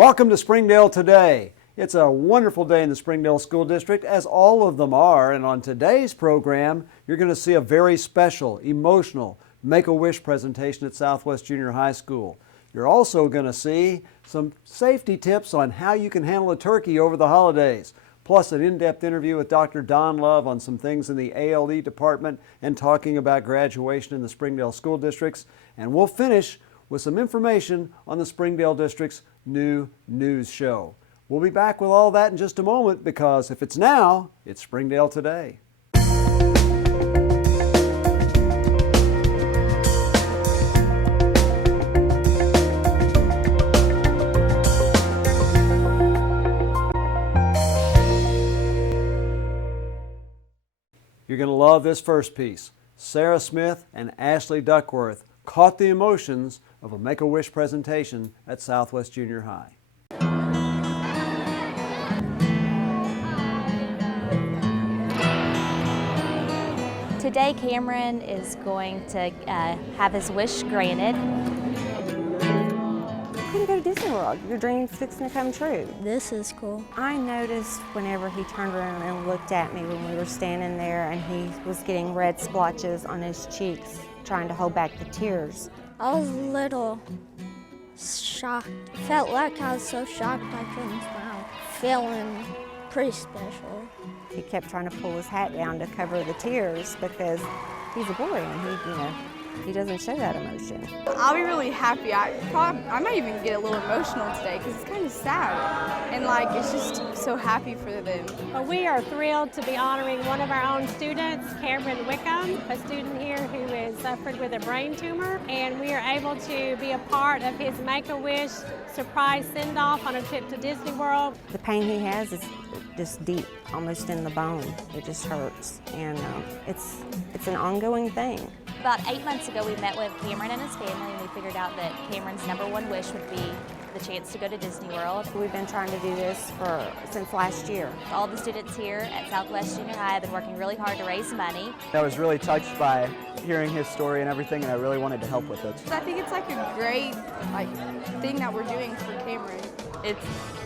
Welcome to Springdale Today. It's a wonderful day in the Springdale School District, as all of them are, and on today's program, you're going to see a very special, emotional Make-A-Wish presentation at Southwest Junior High School. You're also going to see some safety tips on how you can handle a turkey over the holidays, plus an in-depth interview with Dr. Don Love on some things in the ALE department and talking about graduation in the Springdale School Districts. And we'll finish with some information on the Springdale District's new news show. We'll be back with all that in just a moment, because if it's now, it's Springdale Today. You're going to love this first piece. Sarah Smith and Ashley Duckworth caught the emotions of a Make-A-Wish presentation at Southwest Junior High. Today Cameron is going to have his wish granted. You can go to Disney World. Your dream's fixing to come true. This is cool. I noticed whenever he turned around and looked at me when we were standing there, and he was getting red splotches on his cheeks, trying to hold back the tears. I was a little shocked. Felt like I was so shocked I couldn't smile. Feeling pretty special. He kept trying to pull his hat down to cover the tears because he's a boy and he doesn't show that emotion. I'll be really happy. I might even get a little emotional today because it's kind of sad. And it's just so happy for them. Well, we are thrilled to be honoring one of our own students, Cameron Wickham, a student here who has suffered with a brain tumor. And we are able to be a part of his Make-A-Wish surprise send-off on a trip to Disney World. The pain he has is just deep, almost in the bone. It just hurts, and it's an ongoing thing. About 8 months ago, we met with Cameron and his family, and we figured out that Cameron's #1 wish would be the chance to go to Disney World. We've been trying to do this since last year. All the students here at Southwest Junior High have been working really hard to raise money. I was really touched by hearing his story and everything, and I really wanted to help with it. I think it's a great thing that we're doing for Cameron. It's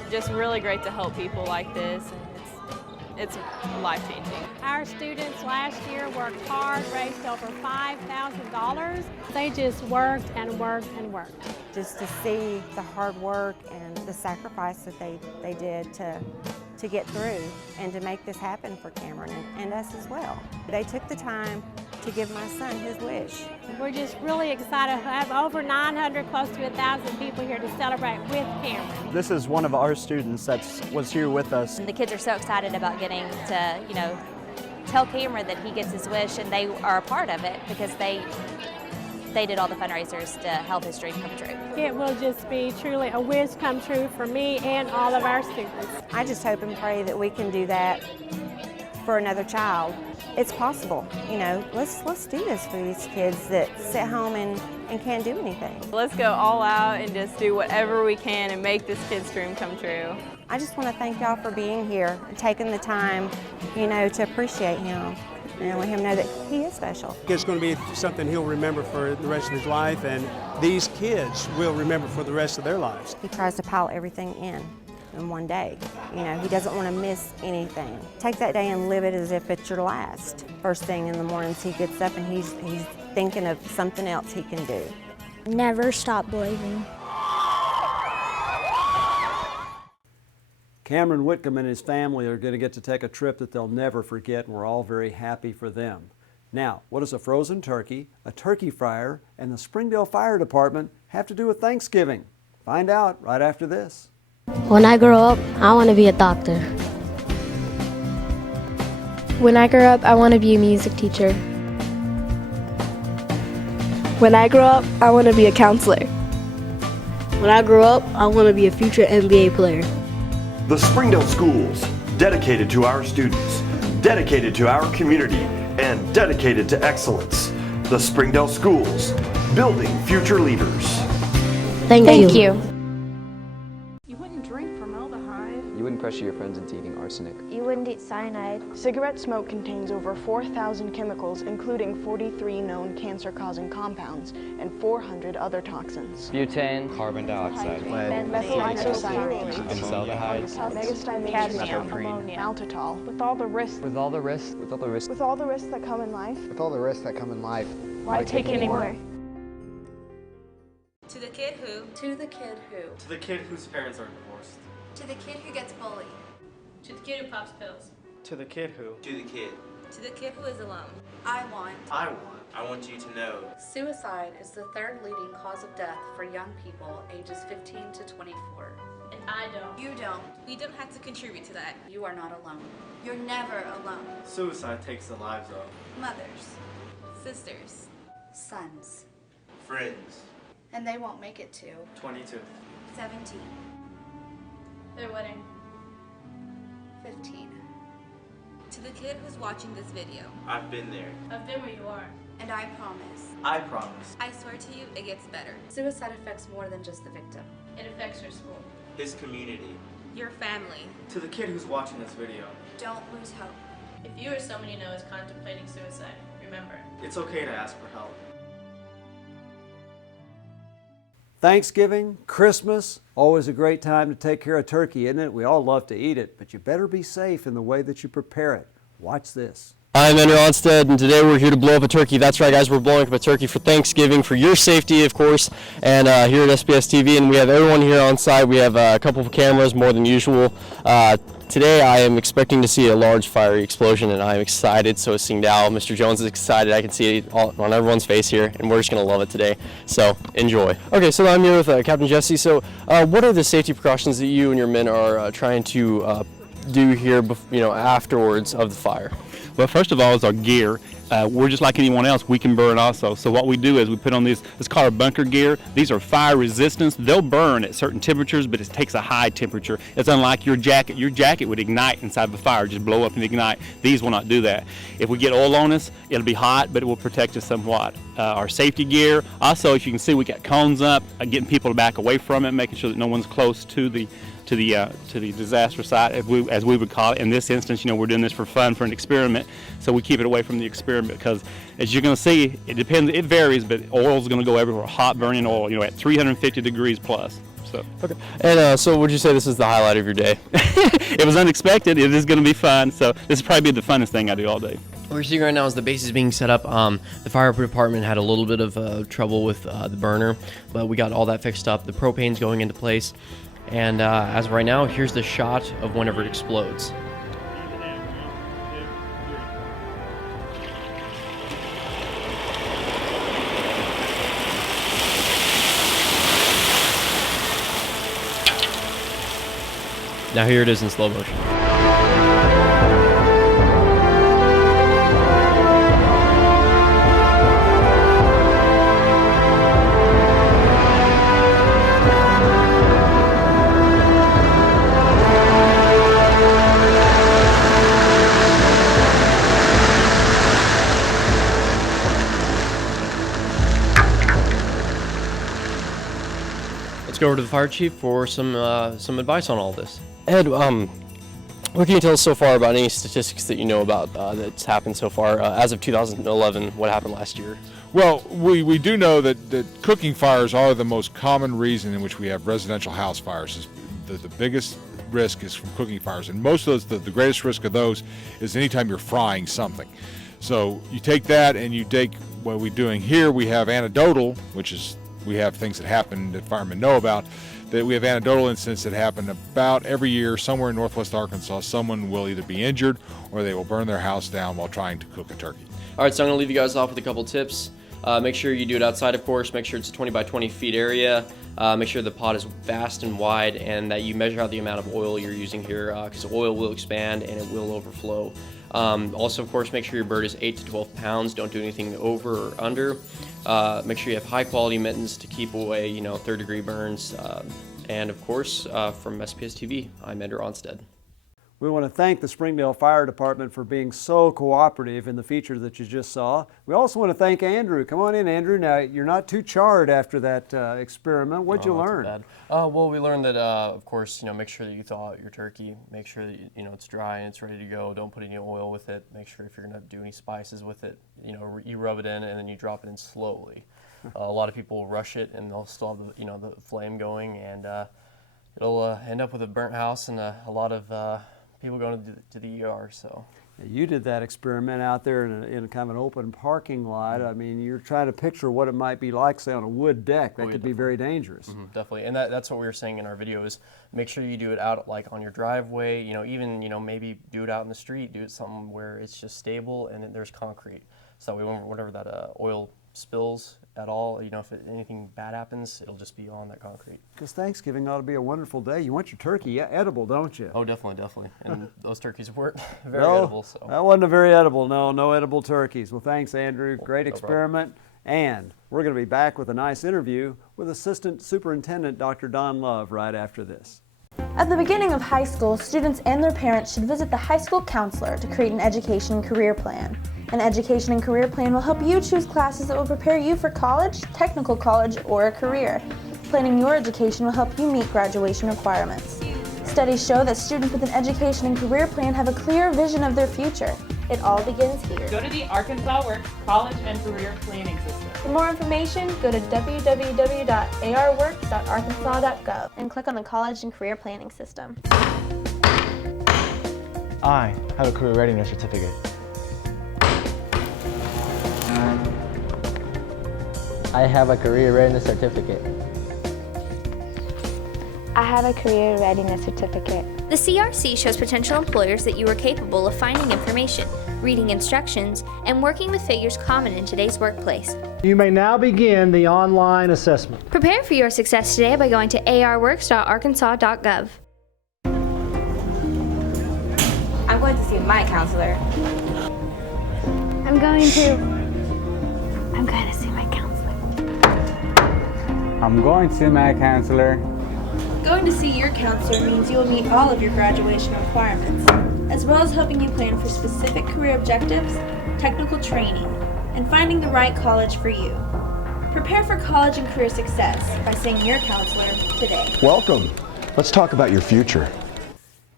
just really great to help people like this, and it's life-changing. Our students last year worked hard, raised over $5,000. They just worked and worked and worked. Just to see the hard work and the sacrifice that they did to get through and to make this happen for Cameron and us as well. They took the time to give my son his wish. We're just really excited to have over 900, close to 1,000 people here to celebrate with Cameron. This is one of our students that was here with us. And the kids are so excited about getting to, tell Cameron that he gets his wish, and they are a part of it because they did all the fundraisers to help his dream come true. It will just be truly a wish come true for me and all of our students. I just hope and pray that we can do that for another child. It's possible, let's do this for these kids that sit home and can't do anything. Let's go all out and just do whatever we can and make this kid's dream come true. I just want to thank y'all for being here and taking the time, to appreciate him and let him know that he is special. It's going to be something he'll remember for the rest of his life, and these kids will remember for the rest of their lives. He tries to pile everything in one day. He doesn't want to miss anything. Take that day and live it as if it's your last. First thing in the mornings he gets up and he's thinking of something else he can do. Never stop believing. Cameron Whitcomb and his family are going to get to take a trip that they'll never forget, and we're all very happy for them. Now, what does a frozen turkey, a turkey fryer, and the Springdale Fire Department have to do with Thanksgiving? Find out right after this. When I grow up, I want to be a doctor. When I grow up, I want to be a music teacher. When I grow up, I want to be a counselor. When I grow up, I want to be a future NBA player. The Springdale Schools, dedicated to our students, dedicated to our community, and dedicated to excellence. The Springdale Schools, building future leaders. Thank you. You wouldn't drink formaldehyde. You wouldn't pressure your friends into eating arsenic. You wouldn't eat cyanide. Cigarette smoke contains over 4,000 chemicals, including 43 known cancer-causing compounds and 400 other toxins. Butane, carbon dioxide, lead, methyl isocyanate, benzaldehyde, megastimation, ammonia, maltitol. With all the risks that come in life. Why take any more? To the kid who. To the kid who. To the kid whose parents are divorced. To the kid who gets bullied. To the kid who pops pills. To the kid who. To the kid. To the kid who is alone. I want you to know. Suicide is the third leading cause of death for young people ages 15 to 24. And I don't. You don't. We don't have to contribute to that. You are not alone. You're never alone. Suicide takes the lives of mothers, sisters, sons, friends. And they won't make it to 22, 17, their wedding, 15. To the kid who's watching this video. I've been there. I've been where you are. And I promise. I promise. I swear to you, it gets better. Suicide affects more than just the victim. It affects your school. His community. Your family. To the kid who's watching this video. Don't lose hope. If you or someone you know is contemplating suicide, remember. It's okay to ask for help. Thanksgiving, Christmas, always a great time to take care of turkey, isn't it? We all love to eat it, but you better be safe in the way that you prepare it. Watch this. I'm Ohnstad, and today we're here to blow up a turkey. That's right, guys, we're blowing up a turkey for Thanksgiving, for your safety, of course, and here at SBS TV, and we have everyone here on site. We have a couple of cameras, more than usual. Today I am expecting to see a large fiery explosion, and I'm excited. So is Springdale. Mr. Jones is excited. I can see it all on everyone's face here, and we're just going to love it today. So enjoy. Okay, so I'm here with Captain Jesse. So what are the safety precautions that you and your men are trying to do here, afterwards of the fire? Well, first of all is our gear. We're just like anyone else. We can burn also. So what we do is we put on it's called our bunker gear. These are fire resistance. They'll burn at certain temperatures, but it takes a high temperature. It's unlike your jacket. Your jacket would ignite inside the fire, just blow up and ignite. These will not do that. If we get oil on us, it'll be hot, but it will protect us somewhat. Our safety gear. Also, as you can see, we got cones up, getting people to back away from it, making sure that no one's close to the disaster site, as we would call it. In this instance, we're doing this for fun, for an experiment, so we keep it away from the experiment because, as you're going to see, it depends, it varies, but oil's going to go everywhere, hot burning oil, at 350 degrees plus. So. Okay. And so would you say this is the highlight of your day? It was unexpected. It is going to be fun, so this will probably be the funnest thing I do all day. What we're seeing right now is the base is being set up. The fire department had a little bit of trouble with the burner, but we got all that fixed up. The propane's going into place. And as of right now, here's the shot of whenever it explodes. Now here it is in slow motion. Let's go over to the fire chief for some advice on all this. Ed, what can you tell us so far about any statistics that you know about that's happened so far as of 2011? What happened last year? Well, we do know that cooking fires are the most common reason in which we have residential house fires. The biggest risk is from cooking fires, and most of those, the greatest risk of those is anytime you're frying something. So you take that and you take what we're doing here. We have anecdotal, which is we have things that happen that firemen know about. That we have anecdotal incidents that happen about every year somewhere in northwest Arkansas. Someone will either be injured or they will burn their house down while trying to cook a turkey. All right, so I'm going to leave you guys off with a couple tips. Make sure you do it outside, of course. Make sure it's a 20 by 20 feet area. Make sure the pot is vast and wide, and that you measure out the amount of oil you're using here, because oil will expand and it will overflow. Also, of course, make sure your bird is 8 to 12 pounds. Don't do anything over or under. Make sure you have high quality mittens to keep away, third degree burns. And of course, from SPS TV, I'm Ohnstad. We want to thank the Springdale Fire Department for being so cooperative in the feature that you just saw. We also want to thank Andrew. Come on in, Andrew. Now, you're not too charred after that experiment. What'd you learn? Not too bad. Well, we learned that, of course, make sure that you thaw out your turkey. Make sure that it's dry and it's ready to go. Don't put any oil with it. Make sure if you're going to do any spices with it, you rub it in and then you drop it in slowly. A lot of people rush it and they'll still have the flame going, and it'll end up with a burnt house and a lot of people going to the ER. So you did that experiment out there in kind of an open parking lot. I mean, you're trying to picture what it might be like, say, on a wood deck. That could be very dangerous. Definitely, and that's what we were saying in our video is make sure you do it out like on your driveway. Even maybe do it out in the street. Do it something where it's just stable and there's concrete. So whenever that oil spills at all, if anything bad happens, it'll just be on that concrete. Because Thanksgiving ought to be a wonderful day. You want your turkey edible, don't you? Oh, definitely. And those turkeys weren't very edible. So that wasn't a very edible. No edible turkeys. Well, thanks, Andrew. Great experiment. And we're going to be back with a nice interview with Assistant Superintendent Dr. Don Love right after this. At the beginning of high school, students and their parents should visit the high school counselor to create an education and career plan. An education and career plan will help you choose classes that will prepare you for college, technical college, or a career. Planning your education will help you meet graduation requirements. Studies show that students with an education and career plan have a clear vision of their future. It all begins here. Go to the Arkansas Works College and Career Planning System. For more information, go to www.arworks.arkansas.gov and click on the College and Career Planning System. I have a career readiness certificate. I have a career readiness certificate. I have a career readiness certificate. The CRC shows potential employers that you are capable of finding information, reading instructions, and working with figures common in today's workplace. You may now begin the online assessment. Prepare for your success today by going to arworks.arkansas.gov. I'm going to see my counselor. I'm going to see my counselor. I'm going to see my counselor. Going to see your counselor means you will meet all of your graduation requirements, as well as helping you plan for specific career objectives, technical training, and finding the right college for you. Prepare for college and career success by seeing your counselor today. Welcome. Let's talk about your future.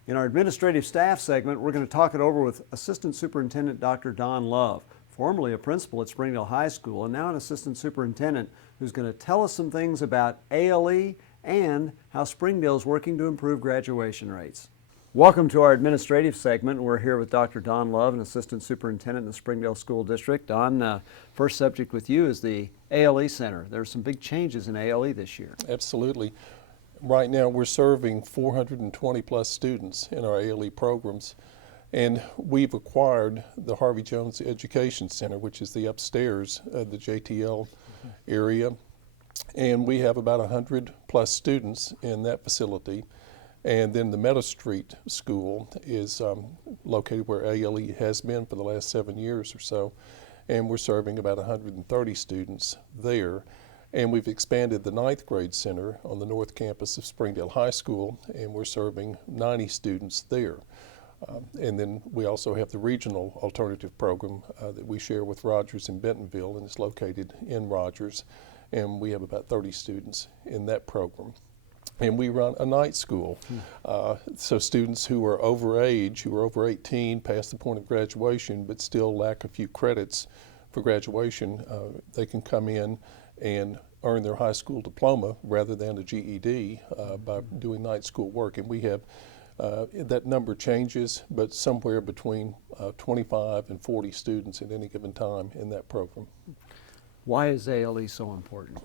In our administrative staff segment, we're going to talk it over with Assistant Superintendent Dr. Don Love, formerly a principal at Springdale High School and now an assistant superintendent who's going to tell us some things about ALE and how Springdale is working to improve graduation rates. Welcome to our administrative segment. We're here with Dr. Don Love, an assistant superintendent in the Springdale School District. Don, first subject with you is the ALE Center. There are some big changes in ALE this year. Absolutely. Right now we're serving 420 plus students in our ALE programs, and we've acquired the Harvey Jones Education Center, which is the upstairs of the JTL area. And we have about 100 plus students in that facility. And then the Meadow Street School is located where ALE has been for the last 7 years or so. And we're serving about 130 students there. And we've expanded the 9th grade center on the north campus of Springdale High School, and we're serving 90 students there. And then we also have the regional alternative program that we share with Rogers in Bentonville, and it's located in Rogers. And we have about 30 students in that program. And we run a night school. So students who are over age, who are over 18, past the point of graduation, but still lack a few credits for graduation, they can come in and earn their high school diploma rather than a GED by doing night school work. And we have, that number changes, but somewhere between 25 and 40 students at any given time in that program. Why is ALE so important?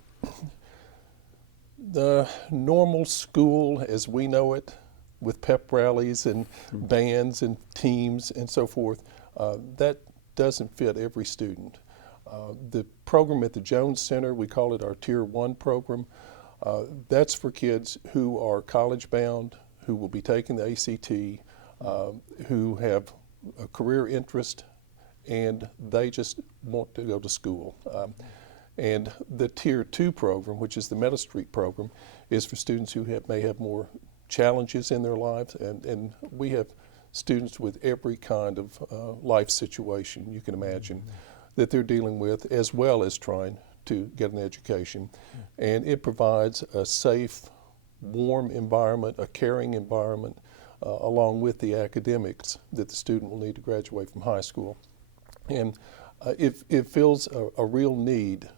The normal school as we know it, with pep rallies and bands and teams and so forth, that doesn't fit every student. The program at the Jones Center, we call it our Tier 1 program. That's for kids who are college bound, who will be taking the ACT, who have a career interest, and they just want to go to school. And the Tier 2 program, which is the Meadow Street program, is for students who may have more challenges in their lives, and we have students with every kind of life situation you can imagine that they're dealing with, as well as trying to get an education. And it provides a safe, warm environment, a caring environment, along with the academics that the student will need to graduate from high school. And it fills a real need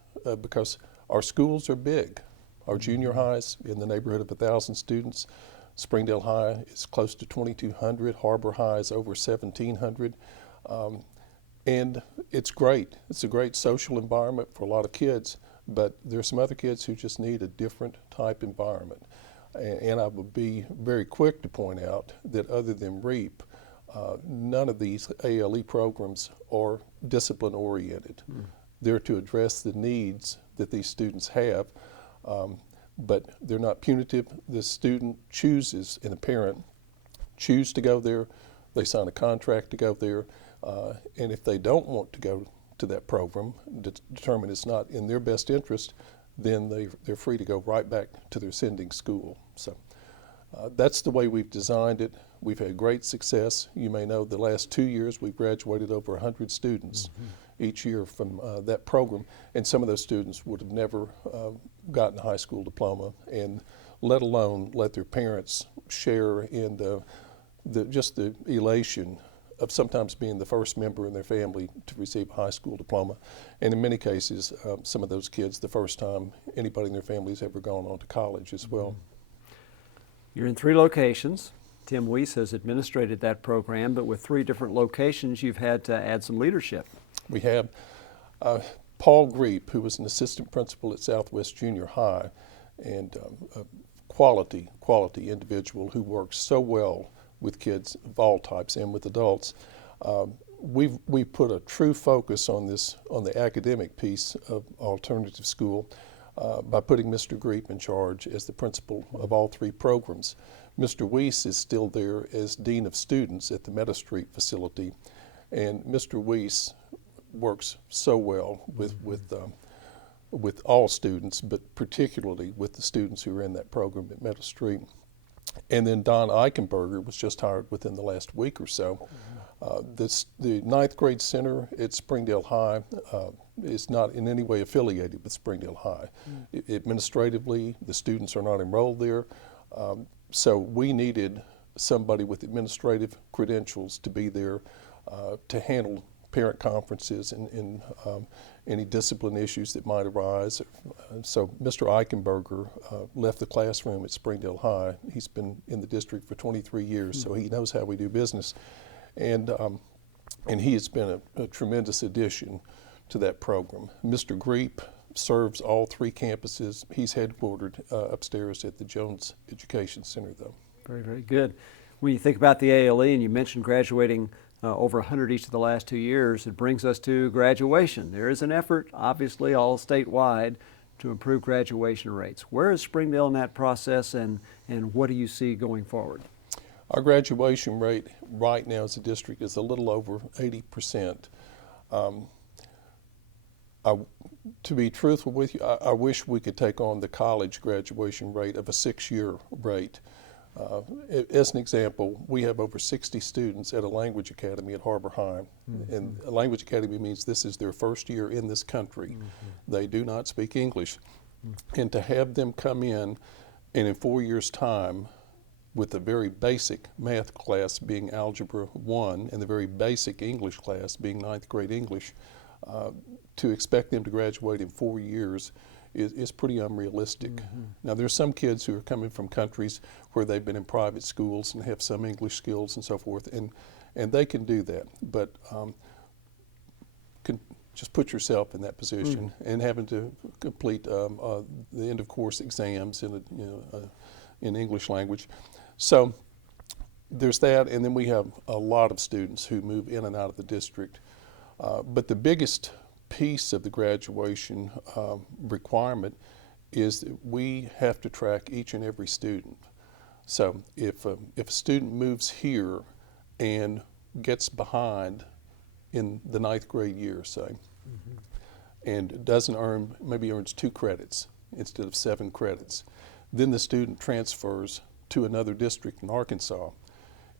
because our schools are big. Our junior highs in the neighborhood of 1,000 students. Springdale High is close to 2,200. Har-ber High is over 1,700. And it's great. It's a great social environment for a lot of kids, but there's some other kids who just need a different type environment. And I would be very quick to point out that other than REAP, none of these ALE programs are discipline oriented. They're to address the needs that these students have, but they're not punitive. The student chooses, and the parent choose to go there. They sign a contract to go there, and if they don't want to go to that program, determine it's not in their best interest, then they're free to go right back to their sending school. So that's the way we've designed it. We've had great success. You may know the last 2 years we've graduated over 100 students each year from that program, and some of those students would have never gotten a high school diploma, and let alone let their parents share in just the elation of sometimes being the first member in their family to receive a high school diploma. And in many cases, some of those kids, the first time anybody in their family has ever gone on to college as well. You're in 3 locations. Tim Weiss has administrated that program, but with 3 different locations, you've had to add some leadership. We have Paul Greep, who was an assistant principal at Southwest Junior High, and a quality individual who works so well with kids of all types and with adults. We've put a true focus on the academic piece of alternative school by putting Mr. Greep in charge as the principal of all 3 programs. Mr. Weiss is still there as Dean of Students at the Meadow Street facility, and Mr. Weiss works so well with all students, but particularly with the students who are in that program at Meadow Street. And then Don Eichenberger was just hired within the last week or so. The 9th grade center at Springdale High is not in any way affiliated with Springdale High. Administratively, the students are not enrolled there. So we needed somebody with administrative credentials to be there to handle parent conferences and any discipline issues that might arise. So Mr. Eichenberger left the classroom at Springdale High. He's been in the district for 23 years, so he knows how we do business. And he has been a tremendous addition to that program. Mr. Greep serves all 3 campuses. He's headquartered upstairs at the Jones Education Center, though. Very, very good. When you think about the ALE, and you mentioned graduating over 100 each of the last 2 years, it brings us to graduation. There is an effort, obviously all statewide, to improve graduation rates. Where is Springdale in that process, and what do you see going forward? Our graduation rate right now as a district is a little over 80%. To be truthful with you, I wish we could take on the college graduation rate of a 6-year rate. As an example, we have over 60 students at a language academy at Har-ber High. And a language academy means this is their first year in this country. They do not speak English. And to have them come in, and in 4 years' time, with the very basic math class being Algebra 1 and the very basic English class being 9th grade English, to expect them to graduate in 4 years is pretty unrealistic. Now there's some kids who are coming from countries where they've been in private schools and have some English skills and so forth, and they can do that, but just put yourself in that position and having to complete the end of course exams in English language. So there's that, and then we have a lot of students who move in and out of the district. But the biggest piece of the graduation requirement is that we have to track each and every student. So if a student moves here and gets behind in the 9th grade year, say, and doesn't earn, maybe earns 2 credits instead of 7 credits, then the student transfers to another district in Arkansas.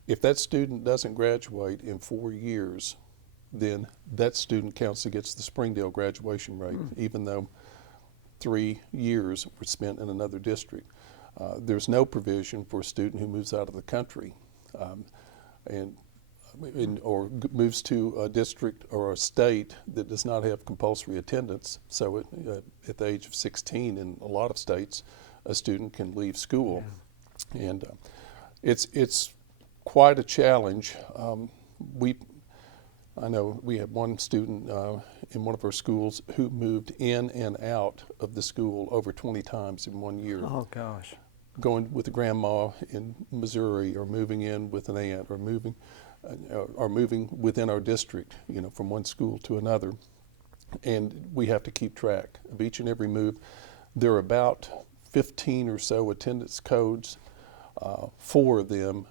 If that student doesn't graduate in 4 years, then that student counts against the Springdale graduation rate, even though 3 years were spent in another district. There's no provision for a student who moves out of the country or moves to a district or a state that does not have compulsory attendance. So at the age of 16 in a lot of states, a student can leave school. Yeah. And it's quite a challenge. I know we have one student in one of our schools who moved in and out of the school over 20 times in 1 year. Oh gosh. Going with a grandma in Missouri, or moving in with an aunt, or moving within our district, from one school to another. And we have to keep track of each and every move. There are about 15 or so attendance codes. 4 of them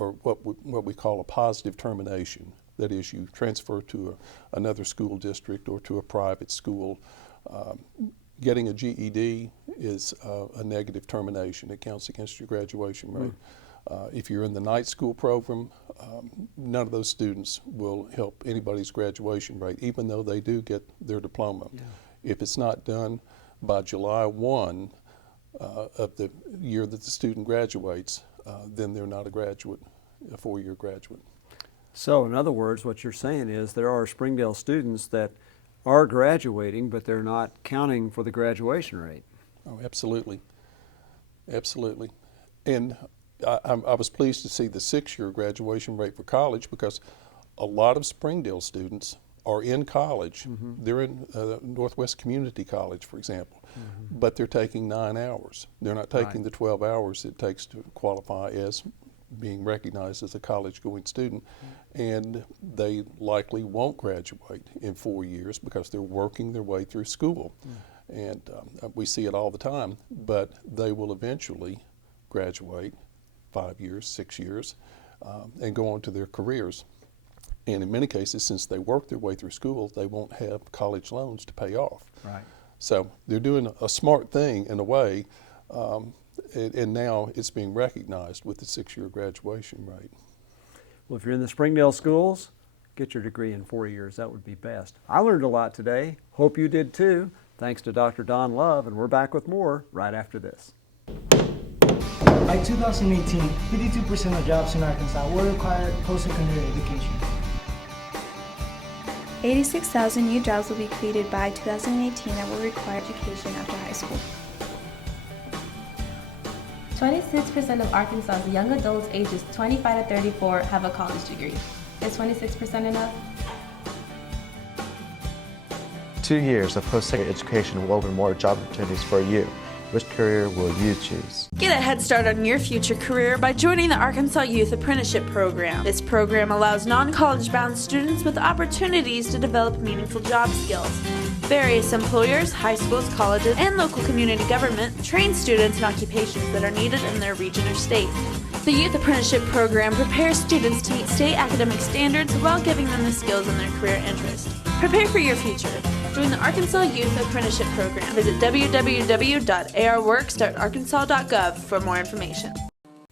are what we call a positive termination. That is, you transfer to another school district or to a private school. Getting a GED is a negative termination. It counts against your graduation rate. If you're in the night school program, none of those students will help anybody's graduation rate, even though they do get their diploma. Yeah. If it's not done by July 1 of the year that the student graduates, then they're not a graduate, a 4-year graduate. So in other words, what you're saying is there are Springdale students that are graduating, but they're not counting for the graduation rate. Oh, absolutely. Absolutely. And I was pleased to see the 6-year graduation rate for college, because a lot of Springdale students are in college. Mm-hmm. They're in Northwest Community College, for example, but they're taking 9 hours. They're not taking the 12 hours it takes to qualify as being recognized as a college-going student, and they likely won't graduate in 4 years because they're working their way through school. And we see it all the time, but they will eventually graduate 5 years, 6 years, and go on to their careers. And in many cases, since they work their way through school, they won't have college loans to pay off. Right. So they're doing a smart thing in a way, and now it's being recognized with the 6-year graduation rate. Well, if you're in the Springdale schools, get your degree in 4 years. That would be best. I learned a lot today. Hope you did too. Thanks to Dr. Don Love, and we're back with more right after this. By 2018, 52% of jobs in Arkansas will require post-secondary education. 86,000 new jobs will be created by 2018 that will require education after high school. 26% of Arkansas's young adults ages 25 to 34 have a college degree. Is 26% enough? 2 years of post-secondary education will open more job opportunities for you. Which career will you choose? Get a head start on your future career by joining the Arkansas Youth Apprenticeship Program. This program allows non-college bound students with opportunities to develop meaningful job skills. Various employers, high schools, colleges, and local community government train students in occupations that are needed in their region or state. The Youth Apprenticeship Program prepares students to meet state academic standards while giving them the skills in their career interest. Prepare for your future. Join the Arkansas Youth Apprenticeship Program. Visit www.arworks.arkansas.gov for more information.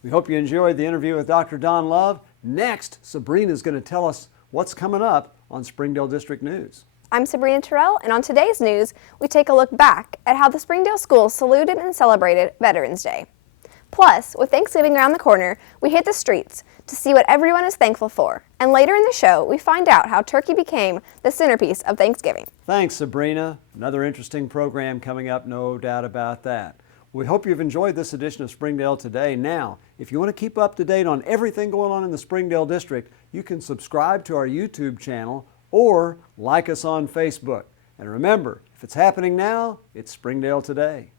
We hope you enjoyed the interview with Dr. Don Love. Next, Sabrina is going to tell us what's coming up on Springdale District News. I'm Sabrina Terrell, and on today's news, we take a look back at how the Springdale schools saluted and celebrated Veterans Day. Plus, with Thanksgiving around the corner, we hit the streets to see what everyone is thankful for. And later in the show, we find out how turkey became the centerpiece of Thanksgiving. Thanks, Sabrina. Another interesting program coming up, no doubt about that. We hope you've enjoyed this edition of Springdale Today. Now, if you want to keep up to date on everything going on in the Springdale District, you can subscribe to our YouTube channel or like us on Facebook. And remember, if it's happening now, it's Springdale Today.